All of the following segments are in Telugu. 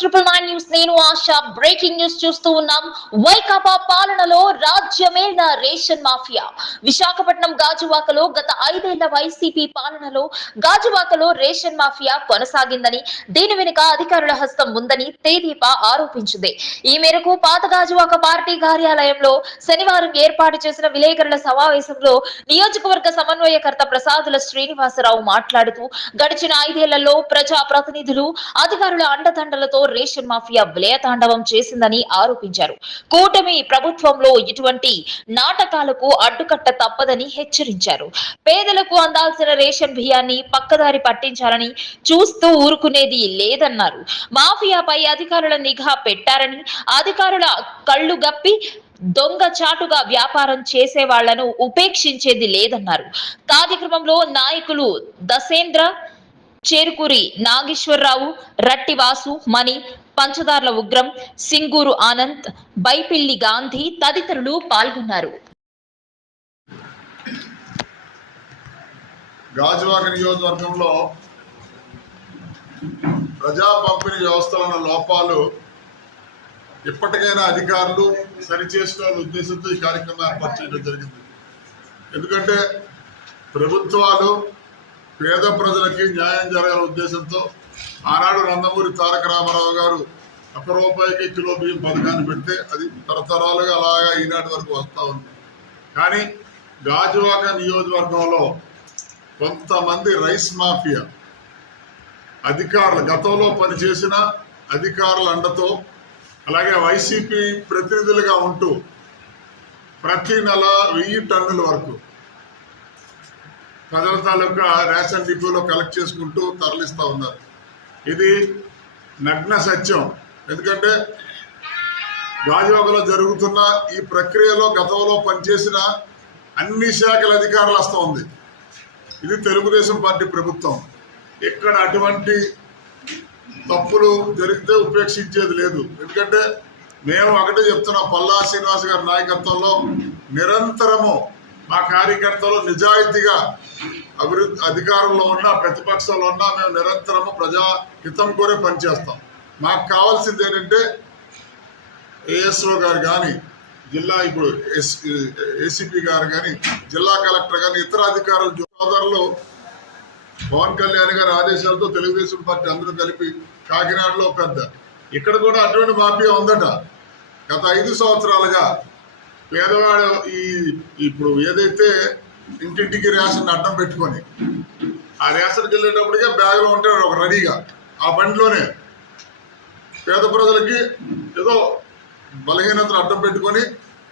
999 న్యూస్ నేను ఆశ. బ్రేకింగ్ న్యూస్ చూస్తూ ఉన్నాం. వైకాపా పాలనలో రాజ్యమేలిన రేషన్ మాఫియా. విశాఖపట్నం గాజువాకలో గత 5 ఏళ్ల వైసీపీ పాలనలో గాజువాకలో రేషన్ మాఫియా కొనసాగిందని, దీని వెనుక అధికారుల హస్తం ఉందని తెదేపా ఆరోపించింది. ఈ మేరకు పాత గాజువాక పార్టీ కార్యాలయంలో శనివారం ఏర్పాటు చేసిన విలేకరుల సమావేశంలో నియోజకవర్గ సమన్వయకర్త ప్రసాదుల శ్రీనివాసరావు మాట్లాడుతూ, గడిచిన 5 ఏళ్లలో ప్రజా ప్రతినిధులు అధికారుల అండదండలతో రేషన్ మాఫియా విలయతాండవం చేసిందని ఆరోపించారు. కూటమి ప్రభుత్వంలో ఇటువంటి నాటకాలకు అడ్డుకట్ట తప్పదని హెచ్చరించారు. పేదలకు అందాల్సిన రేషన్ బియ్యాన్ని పక్కదారి పట్టించాలని చూస్తూ ఊరుకునేది లేదన్నారు. మాఫియాపై అధికారుల నిఘా పెట్టారని, అధికారుల కళ్లు గప్పి దొంగ చాటుగా వ్యాపారం చేసే వాళ్లను ఉపేక్షించేది లేదన్నారు. కార్యక్రమంలో నాయకులు దశేంద్ర, చేరుకూరి నాగేశ్వరరావు, రట్టివాసు, మణి, పంచదార్ల ఉగ్రం, సింగూరు ఆనంద్, బైపిల్లి గాంధీ తదితరులు పాల్గొన్నారు. గాజువాక నియోజకవర్గంలో ప్రజా పంపిణీ వ్యవస్థలో లోపాలు ఇప్పటికైనా అధికారులు సరిచేసుకోవాలనే ఉద్దేశంతో ఈ కార్యక్రమం ఏర్పాటు చేయడం జరిగింది. ఎందుకంటే ప్రభుత్వాలు పేద ప్రజలకి న్యాయం జరగాలనే ఉద్దేశంతో ఆనాడు నందమూరి తారక రామారావు గారు 1 రూపాయికి కిలో బియ్యం పథకాన్ని పెడితే అది తరతరాలుగా అలాగా ఈనాటి వరకు వస్తూ ఉంది. కానీ గాజువాక నియోజకవర్గంలో కొంతమంది రైస్ మాఫియా అధికారులు, గతంలో పనిచేసిన అధికారుల అండతో, అలాగే వైసీపీ ప్రతినిధులుగా ఉంటూ ప్రతి నెల 1000 టన్నుల వరకు ప్రజల తాలూకా రేషన్ డిపోలో కలెక్ట్ చేసుకుంటూ తరలిస్తూ ఉన్నారు. ఇది నగ్న సత్యం. ఎందుకంటే గాజువాకలో జరుగుతున్న ఈ ప్రక్రియలో గతంలో పనిచేసిన అన్ని శాఖల అధికారులు వస్తూ ఉంది. ఇది తెలుగుదేశం పార్టీ ప్రభుత్వం. ఇక్కడ అటువంటి తప్పులు జరిగితే ఉపేక్షించేది లేదు. ఎందుకంటే మేము ఒకటే చెప్తున్నాం, పల్లా శ్రీనివాస్ గారి నాయకత్వంలో నిరంతరము మా కార్యకర్తలు నిజాయితీగా అభివృద్ధి అధికారంలో ఉన్నా ప్రతిపక్షంలో ఉన్నా మేము నిరంతరము ప్రజా హితం కోరే పనిచేస్తాం. మాకు కావాల్సింది ఏంటంటే ఏఎస్ఓ గారు కానీ, జిల్లా ఇప్పుడు ఏసీపీ గారు కానీ, జిల్లా కలెక్టర్ కానీ, ఇతర అధికారులు సోదరులు పవన్ కళ్యాణ్ గారి ఆదేశాలతో తెలుగుదేశం పార్టీ అందరూ కలిపి కాకినాడలో పెద్ద ఇక్కడ కూడా అటువంటి మాఫియా ఉందట. గత 5 సంవత్సరాలుగా పేదవాడు ఇప్పుడు ఏదైతే ఇంటింటికి రేషన్ అడ్డం పెట్టుకొని ఆ రేషన్కి వెళ్ళేటప్పటికే బ్యాగ్లో ఉంటాడు ఒక రెడీగా, ఆ బండిలోనే పేద ప్రజలకి ఏదో బలహీనతను అడ్డం పెట్టుకొని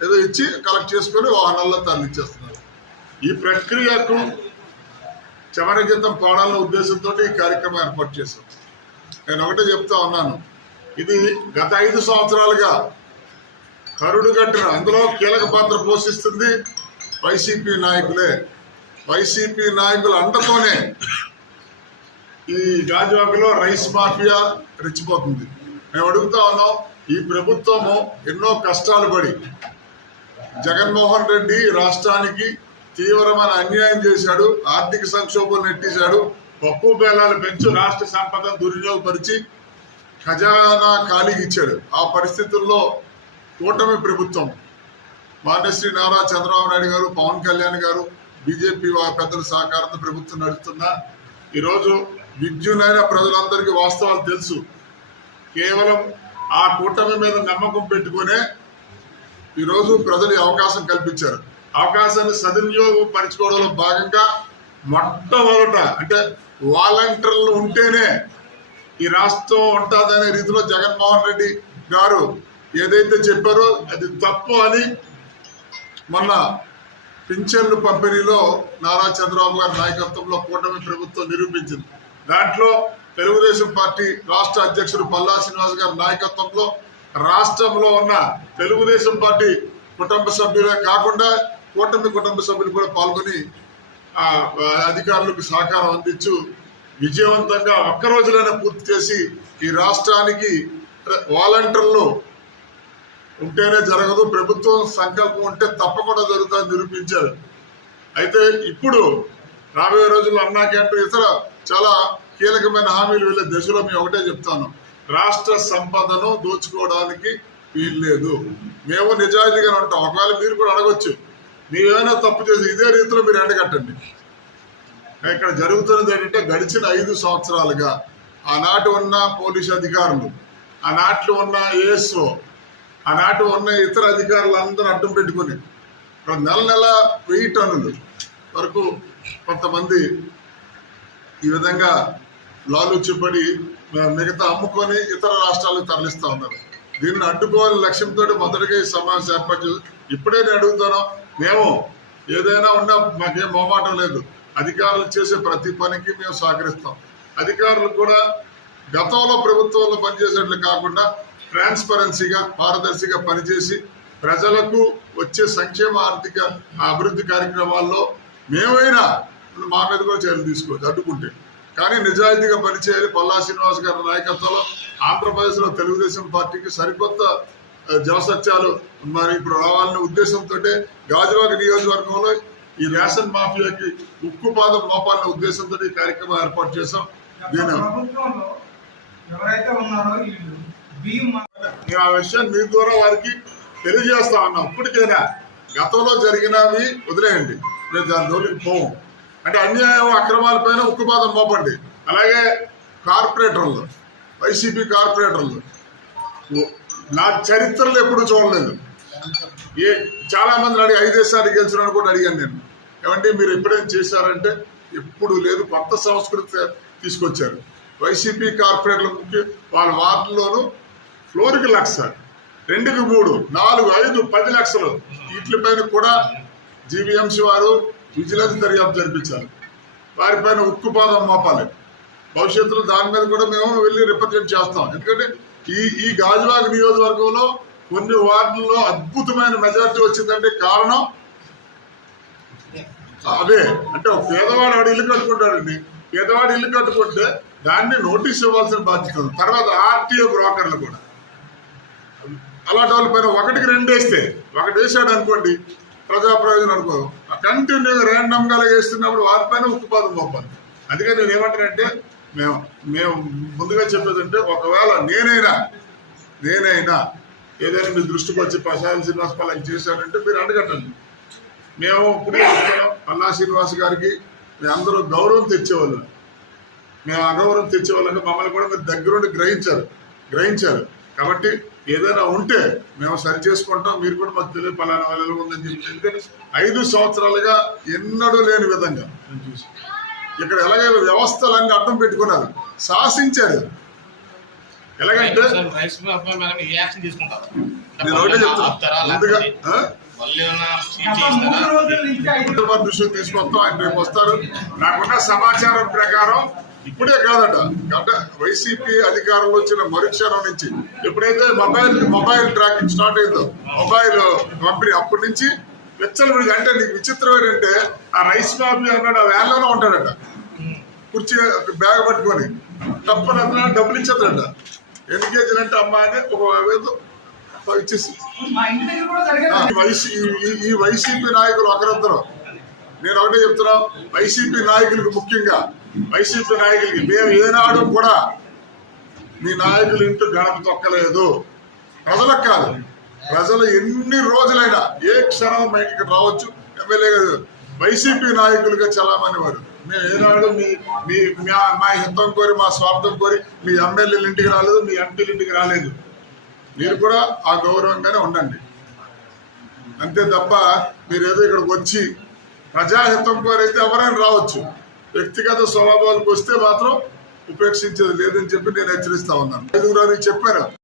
ఏదో ఇచ్చి కలెక్ట్ చేసుకొని వాహనాల్లో తరలిచ్చేస్తున్నారు. ఈ ప్రక్రియకు చమరగీతం పాడాలన్న ఉద్దేశంతో ఈ కార్యక్రమం ఏర్పాటు చేశాం. నేను ఒకటే చెప్తా ఉన్నాను, ఇది గత 5 సంవత్సరాలుగా కరుడు కట్టిన, అందులో కీలక పాత్ర పోషిస్తుంది వైసీపీ నాయకులే. వైసీపీ నాయకుల అండతోనే ఈ గాజువాకలో రైస్ మాఫియా రెచ్చిపోతుంది. మేము అడుగుతా ఉన్నాం, ఈ ప్రభుత్వము ఎన్నో కష్టాలు పడి జగన్మోహన్ రెడ్డి రాష్ట్రానికి తీవ్రమైన అన్యాయం చేశాడు, ఆర్థిక సంక్షోభం నెట్టేశాడు, పప్పు బేలాలు పెంచు రాష్ట్ర సంపదను దుర్వినియోగపరిచి ఖజానా ఖాళీకి ఇచ్చాడు. ఆ పరిస్థితుల్లో కూటమి ప్రభుత్వం మాన్యశ్రీ నారా చంద్రబాబు నాయుడు గారు, పవన్ కళ్యాణ్ గారు, బీజేపీ పెద్దల సహకారంతో ప్రభుత్వం నడుస్తున్నా ఈరోజు విద్యునైన ప్రజలందరికీ వాస్తవాలు తెలుసు. కేవలం ఆ కూటమి మీద నమ్మకం పెట్టుకునే ఈరోజు ప్రజలు అవకాశం కల్పించారు. అవకాశాన్ని సద్వినియోగం పరచుకోవడంలో భాగంగా మొట్టమొదట అంటే వాలంటీర్లు ఉంటేనే ఈ రాష్ట్రం ఉంటుందనే రీతిలో జగన్మోహన్ రెడ్డి గారు ఏదైతే చెప్పారో అది తప్పు అని మొన్న పింఛన్లు పంపిణీలో నారా చంద్రబాబు గారి నాయకత్వంలో కూటమి ప్రభుత్వం నిరూపించింది. దాంట్లో తెలుగుదేశం పార్టీ రాష్ట్ర అధ్యక్షుడు పల్లా శ్రీనివాస్ గారి నాయకత్వంలో రాష్ట్రంలో ఉన్న తెలుగుదేశం పార్టీ కుటుంబ సభ్యులే కాకుండా కూటమి కుటుంబ సభ్యులు కూడా పాల్గొని అధికారులకు సహకారం అందించు విజయవంతంగా ఒక్క రోజులోనే పూర్తి చేసి ఈ రాష్ట్రానికి వాలంటీర్లు ఉంటేనే జరగదు, ప్రభుత్వం సంకల్పం ఉంటే తప్పకుండా జరుగుతుందని నిరూపించారు. అయితే ఇప్పుడు రాబోయే రోజుల్లో అన్నా క్యాంటీన్ ఇతర చాలా కీలకమైన హామీలు వెళ్ళే దశలో మేము ఒకటే చెప్తాను, రాష్ట్ర సంపదను దోచుకోవడానికి వీల్లేదు. మేము నిజాయితీగా ఉంటాం. ఒకవేళ మీరు కూడా అడగొచ్చు, మీరేమైనా తప్పు చేసి ఇదే రీతిలో మీరు ఎండగట్టండి. ఇక్కడ జరుగుతున్నది ఏంటంటే గడిచిన 5 సంవత్సరాలుగా ఆనాటి ఉన్న పోలీసు అధికారులు, ఆనాటి ఉన్న ఏఎస్ఓ, ఆనాటి ఉన్న ఇతర అధికారులు అందరూ అడ్డం పెట్టుకుని నెల 1000 టన్నులు వరకు కొంతమంది ఈ విధంగా లాలూచిపడి మిగతా అమ్ముకొని ఇతర రాష్ట్రాలకు తరలిస్తూ ఉన్నారు. దీన్ని అడ్డుకోవాలని లక్ష్యంతో మొదటిగా ఈ సమావేశం ఏర్పాటు చేసి ఇప్పుడే నేను అడుగుతాను. మేము ఏదైనా ఉన్నా మాకేం మొహమాటం లేదు. అధికారులు చేసే ప్రతి పనికి మేము సహకరిస్తాం. అధికారులు కూడా గతంలో ప్రభుత్వంలో పనిచేసేట్లు కాకుండా ట్రాన్స్పరెన్సీగా, పారదర్శిగా పనిచేసి ప్రజలకు వచ్చే సంక్షేమ ఆర్థిక అభివృద్ధి కార్యక్రమాల్లో మేమైనా మా మీద కూడా చర్యలు తీసుకోవచ్చు అడ్డుకుంటే. కానీ నిజాయితీగా పనిచేయాలి. పల్లా శ్రీనివాస్ గారి నాయకత్వంలో ఆంధ్రప్రదేశ్లో తెలుగుదేశం పార్టీకి సరికొత్త జవసత్యాలు మరి ఇప్పుడు రావాలనే ఉద్దేశంతో గాజువాక నియోజకవర్గంలో ఈ రేషన్ మాఫియాకి ఉక్కుపాదం మోపాలనే ఉద్దేశంతో ఈ కార్యక్రమం ఏర్పాటు చేశాం. నేను ఆ విషయాన్ని మీ ద్వారా వారికి తెలియజేస్తా ఉన్నా. ఇప్పటికైనా గతంలో జరిగినవి వదిలేయండి, మేము దాని జోలికి పోము. అంటే అన్యాయం అక్రమాలపైన ఉక్కుపాదం మోపండి. అలాగే కార్పొరేటర్లు, వైసీపీ కార్పొరేటర్లు నా చరిత్రలో ఎప్పుడు చూడలేదు. చాలా మందిని అడిగి 5 సార్లు గెలిచిన కూడా అడిగాను నేను, ఏమంటే మీరు ఎప్పుడైనా చేశారంటే ఎప్పుడు లేదు. కొత్త సంస్కృతి తీసుకొచ్చారు. వైసీపీ కార్పొరేటర్లకి వాళ్ళ వార్డుల్లోనూ ఫ్లోర్కి 1,00,000, 2కి 3, 4, 5, 10 లక్షలు వీటిపైన కూడా జీవీఎంసీ వారు విజిలెన్స్ దర్యాప్తు జరిపించాలి. వారిపైన ఉక్కుపాదం మోపాలి. భవిష్యత్తులో దాని మీద కూడా మేము వెళ్ళి రిప్రజెంట్ చేస్తాం. ఎందుకంటే ఈ గాజువాక నియోజకవర్గంలో కొన్ని వార్డుల్లో అద్భుతమైన మెజారిటీ వచ్చిందంటే కారణం అదే. అంటే ఒక పేదవాడు వాడు ఇల్లు కట్టుకుంటాడండి. పేదవాడు ఇల్లు కట్టుకుంటే దాన్ని నోటీస్ ఇవ్వాల్సిన బాధ్యత ఉంది. తర్వాత ఆర్టీఓ బ్రోకర్లు కూడా అలాంటి వాళ్ళ పైన 1కి 2 వేస్తే, 1 వేసాడు అనుకోండి ప్రజా ప్రయోజనం అనుకో, కంటిన్యూగా ర్యాండమ్గా వేస్తున్నప్పుడు వారిపైన ఉక్కుపాదం మోపాలి. అందుకని నేను ఏమంటానంటే మేము ముందుగా చెప్పేదంటే ఒకవేళ నేనైనా ఏదైనా మీ దృష్టికి వచ్చి ప్రసాద్ శ్రీనివాస్ పల్లకి చేశాడంటే మీరు అడగట్టండి. మేము ఇప్పుడే చెప్తాం, పల్లా శ్రీనివాస్ గారికి మీ అందరూ గౌరవం తెచ్చేవాళ్ళు. మేము అగౌరవం తెచ్చేవాళ్ళంటే మమ్మల్ని కూడా మీరు దగ్గరుండి గ్రహించారు. కాబట్టి ఏదైనా ఉంటే మేము సరి చేసుకుంటాం. మీరు కూడా మాకు తెలియదు పలానా వాళ్ళలో ఉందని చెప్పి. ఎందుకంటే 5 సంవత్సరాలుగా ఎన్నడూ లేని విధంగా నేను చూసి ఇక్కడ ఎలాగ వ్యవస్థలన్నీ అడ్డం పెట్టుకున్నారు, శాసించారు. ఎలాగంటే నేను ఒకటే చెప్తాను, ముందుగా దృష్టి తీసుకొస్తాం. ఆయన రేపు వస్తారు. నాకున్న సమాచారం ప్రకారం ఇప్పుడే కాదట, అంటే వైసీపీ అధికారంలో వచ్చిన మరుక్షణం నుంచి ఎప్పుడైతే మొబైల్ ట్రాకింగ్ స్టార్ట్ అయిందో, మొబైల్ కంపెనీ, అప్పటి నుంచి విచ్చలవిడిగా. అంటే నీకు విచిత్రం ఏంటంటే ఆ రైస్ మాఫీ అన్నాడు ఆ వ్యాన్లోనే ఉంటాడట, కుర్చీ బ్యాగ్ పట్టుకొని తప్పని డబ్బులు ఇచ్చేద్దట. ఎన్ని కేజీలు అంటే అమ్మా అని ఒక వేదో ఇచ్చేసి ఈ వైసీపీ నాయకులు ఒకరిద్దరు. నేను ఒకటే చెప్తున్నా, వైసీపీ నాయకులకు ముఖ్యంగా వైసీపీ నాయకులకి మేము ఏనాడు కూడా మీ నాయకులు ఇంటూ గడప తొక్కలేదు. ప్రజలకు కాదు, ప్రజలు ఎన్ని రోజులైనా ఏ క్షణం బయటికి రావచ్చు. ఎమ్మెల్యే కాదు, వైసీపీ నాయకులుగా చలామణి వారు. మేము ఏనాడు మా హితం కోరి, మా స్వార్థం కోరి మీ ఎమ్మెల్యేల ఇంటికి రాలేదు, మీ ఎంపీల ఇంటికి రాలేదు. మీరు కూడా ఆ గౌరవంగానే ఉండండి. అంతే తప్ప మీరేదో ఇక్కడికి వచ్చి ప్రజాహితం కోరైతే ఎవరైనా రావచ్చు. వ్యక్తిగత స్వభావాలకు వస్తే మాత్రం ఉపేక్షించేది లేదని చెప్పి నేను హెచ్చరిస్తా ఉన్నాను. 5 చెప్పారు.